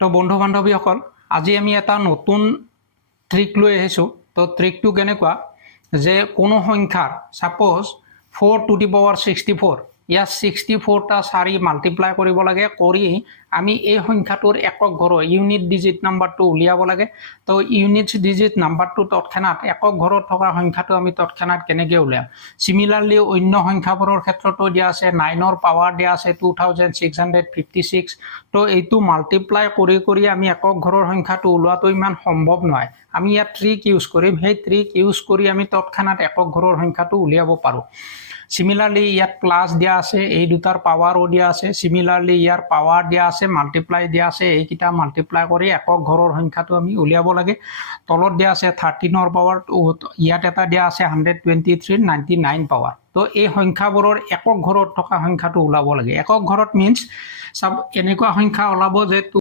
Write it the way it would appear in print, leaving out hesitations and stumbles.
তো বন্ধু বান্ধৱীসকল আজি আমি এটা নতুন ট্ৰিক লৈ আহিছোঁ। তো ট্ৰিকটো কেনেকুৱা যে কোনো সংখ্যাৰ সাপোজ 4 to the power 64 ইয়াত 64টা 4 মাল্টিপ্লাই কৰিব লাগে, কৰি আমি এই সংখ্যাটোৰ একক ঘৰৰ ইউনিট ডিজিট নাম্বাৰটো উলিয়াব লাগে। তো ইউনিট ডিজিট নাম্বাৰটো তৎক্ষণাত একক ঘৰত থকা সংখ্যাটো আমি তৎক্ষণাত কেনেকৈ উলিয়াম। সিমিলাৰলি অন্য সংখ্যাবোৰৰ ক্ষেত্ৰতো দিয়া আছে, 9ৰ পাৱাৰ দিয়া আছে 2656। তো এইটো মাল্টিপ্লাই কৰি আমি একক ঘৰৰ সংখ্যাটো ওলোৱাটো ইমান সম্ভৱ নহয়। আমি ইয়াত ট্ৰিক ইউজ কৰিম, সেই ট্ৰিক ইউজ কৰি আমি তৎক্ষণাত একক ঘৰৰ সংখ্যাটো উলিয়াব পাৰোঁ। সিমিলাৰলি ইয়াত প্লাস দিয়া আছে, এই দুটাৰ পাৱাৰো দিয়া আছে, সিমিলাৰলি ইয়াৰ পাৱাৰ দিয়া আছে, মাল্টিপ্লাই দিয়া আছে, এইকেইটা মাল্টিপ্লাই কৰি একক ঘৰৰ সংখ্যাটো আমি উলিয়াব লাগে। তলত দিয়া আছে 13ৰ পাৱাৰ, ইয়াত এটা দিয়া আছে 123 99 পাৱাৰ। তো এই সংখ্যাবোৰৰ একক ঘৰত থকা সংখ্যাটো ওলাব লাগে। একক ঘৰত মিন্স এনেকুৱা সংখ্যা ওলাব যে